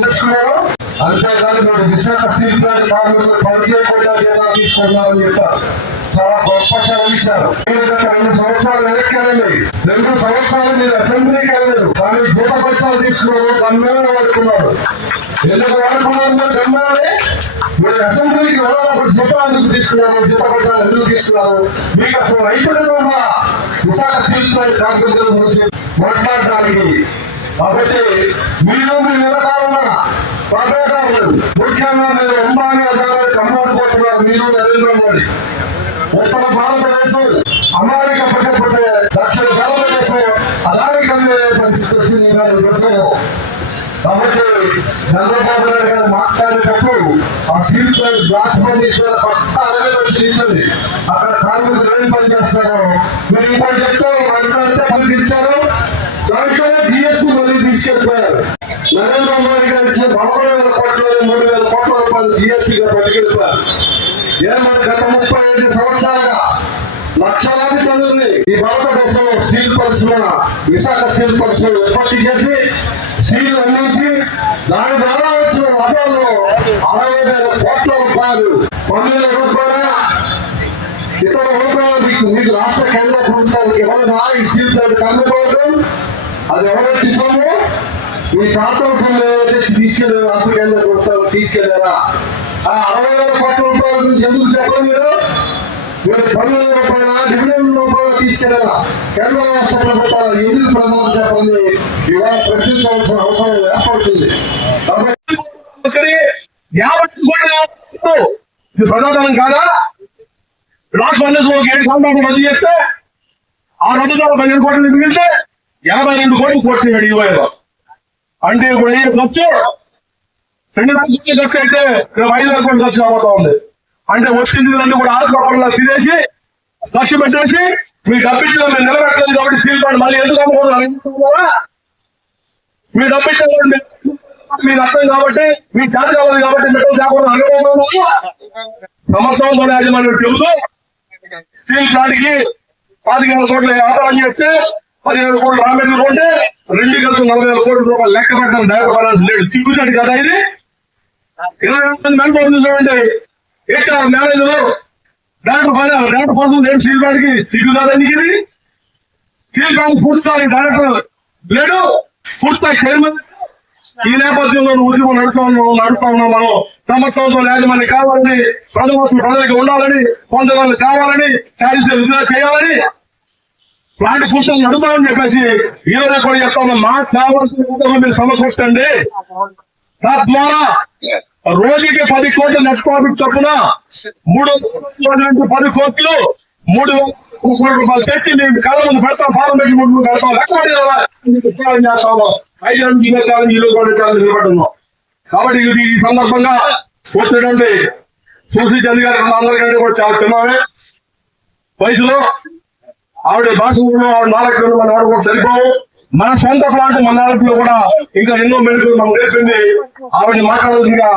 తెచ్చుకున్నారు అంతేకాదు మీరు విశాఖ స్టీల్ ప్లాంట్ కార్మికులు పనిచేయకుండా జీతాలు తీసుకున్నారని చెప్పారు. చాలా గొప్ప సెలవు రెండు సంవత్సరాలు వెనక్కి వెళ్ళలేదు రెండు సంవత్సరాలు మీరు అసెంబ్లీకి వెళ్ళలేదు. కానీ జీతపత్యాలు తీసుకున్నారు గమ్యాలను వాడుకున్నారు ఎందుకు వాడుకున్నారు మీరు మీరు అసెంబ్లీకి వెళ్ళినప్పుడు జీతం ఎందుకు తీసుకున్నారు? జీతపత్యాలు ఎందుకు తీసుకున్నారు? మీకు అసలు రైతులు విశాఖ స్టీల్ ప్లాంట్ కార్మికుల గురించి మాట్లాడడానికి కాబట్టి మీరు మీ నిలకాలన్న పర్యటకులు ముఖ్యంగా మీరు అంబానీ అదాలు కమ్మడిపోతున్నారు మీరు నరేంద్ర మోడీ. ఉత్తర భారతదేశం అమెరికా పట్టకపోతే లక్షల భారతదేశం అలాగే పరిస్థితి వచ్చింది. ఈనాడు దేశంలో కాబట్టి చంద్రబాబు నాయుడు గారు మాట్లాడేటప్పుడు ఆ స్టీల్ పై బ్లాస్ట్ పని పక్క అలాగే వచ్చి నిల్చుంది అక్కడ కార్మికులు ఏం పని చేస్తారో మీరు ఇంకోటి చెప్తే జిఎస్టీ నరేంద్ర మోడీ గారు ఇచ్చిన పదమూడు వేల కోట్ల మూడు వేల కోట్ల రూపాయలు జిఎస్టీగా పట్టుకెళ్ళిపోయారు. ఏమన్నా గత ముప్పై ఐదు సంవత్సరాలుగా లక్షలాది టన్నుల్ని ఈ భారతదేశంలో స్టీల్ పరిశ్రమ విశాఖ స్టీల్ పరిశ్రమ ఉత్పత్తి చేసి స్టీల్ అందించి దాని ద్వారా వచ్చిన లాభాల్లో అరవై వేల కోట్ల రూపాయలు పన్నుల రూపాయల ఇతర రూపాయలు మీకు మీకు రాష్ట్ర కేంద్ర ప్రభుత్వానికి ఎవరైనా ఈ స్టీల్ ప్లాంట్ కమ్ముకోవడం అది ఎవరైతే ఇస్తామో మీ ప్రాంతంలో తెచ్చి తీసుకెళ్ళారు రాష్ట్ర కేంద్ర ప్రభుత్వాలు తీసుకెళ్ళారా ఆ అరవై వేల కోట్ల రూపాయల గురించి ఎందుకు చెప్పండి మీరు? మీరు పది వేల రూపాయల డివిడెండ్ రూపాయలు తీసుకెళ్ళారా కేంద్ర రాష్ట్ర ప్రభుత్వాలు ఎందుకు ప్రజలకు చెప్పండి? ఇవాళ ప్రశ్నించవలసిన అవసరం ఏర్పడుతుంది. కాబట్టి ఒకరి యాభై ప్రజాధనం కాదా? రాష్ట్ర అన్నిటిలో ఒక ఏడు సంవత్సరాలు రద్దు చేస్తే ఆ రద్దు ద్వారా పదిహేను కోట్లు మిగిలితే ఎనభై రెండు కోట్లు కోర్టు చేయడు ఇవ్వలేదు అంటే ఇప్పుడు అయ్యే ఖర్చు రెండు లక్షల ఖర్చు అయితే ఇక్కడ ఐదు వేల కోట్లు ఖర్చు అవుతా ఉంది. అంటే వచ్చింది రెండు కూడా ఆత్మపరంగా తీసేసి ఖర్చు పెట్టేసి మీ డబ్బిట్లో మీరు నిలబెట్టలేదు కాబట్టి స్టీల్ ప్లాంట్ మళ్ళీ ఎందుకు అమ్ముకోవాలి మీ డబ్బిట్లో మీకు అర్థం కాబట్టి మీ జాతి కావాలి కాబట్టి మెటల్ తేకూడదు అనుకోవడం సంవత్సరం యాజమాన్యం చెబుతూ స్టీల్ ప్లాంట్కి పాతిక వేల కోట్ల వ్యాపారం చేస్తే పదిహేను కోట్లు రామెట్లు కొంటే రెండు కలిసి నలభై వేల కోట్ల రూపాయలు లెక్క పెట్టడం డైరెక్ట్ బ్యాలెన్స్ లేదు. చిక్కుచాడు కదా ఇది? ఇరవై మంది మ్యాన్ చూడండి. HR manager director final director person ఏం స్టీల్ ప్లాంట్కి సిగ్గు కాదా ఇది? స్టీల్ ప్లాంట్ పూర్తి డైరెక్టర్ లేడు. పూర్తి చైర్మన్ ఈ నేపథ్యంలో ఉద్యమం నడుస్తా ఉన్నాం నడుపుతా ఉన్నాం మనం. సంవత్సరంతో యాజమాన్యం కావాలని ప్రజలకు ప్రజలకు ఉండాలని కొంతమంది కావాలని శారీస్ విడుదల చేయాలని లాంటి పుస్తకం నడుతామని చెప్పేసి ఈ రోజు కూడా చెప్తా ఉన్నాం. మాకు కావాల్సిన విధంగా మీరు సమకూర్చండి తద్వారా రోజుకి పది కోట్ల నెట్ ప్రాఫిట్ చొప్పున మూడు పది కోట్లు మూడు వేల కోట్ల రూపాయలు తెచ్చి నేను కళ్ళ ముందు పెడతా ఫారం పెట్టి ముందు ముందు పెడతాం. లెక్క పెట్టి కదా ఛాలెంజ్ చేస్తాము ఐదు అంచెల ఛాలెంజ్ ఈరోజు కూడా ఛాలెంజ్ నిలబడుతున్నాం కాబట్టి ఈ సందర్భంగా వచ్చినటువంటి తులసి చంద్ గారు అందరికంటే కూడా చాలా చిన్నవే వయసులో ఆవిడ భాషలో ఆవిడ నాలుగు మన వాడు కూడా సరిపోవు. మన సొంత ప్లాంట్ మన నాలుగులో కూడా ఇంకా ఎన్నో మెడికల్ మనం నేర్పింది. ఆవిడ మాట్లాడుతుందిగా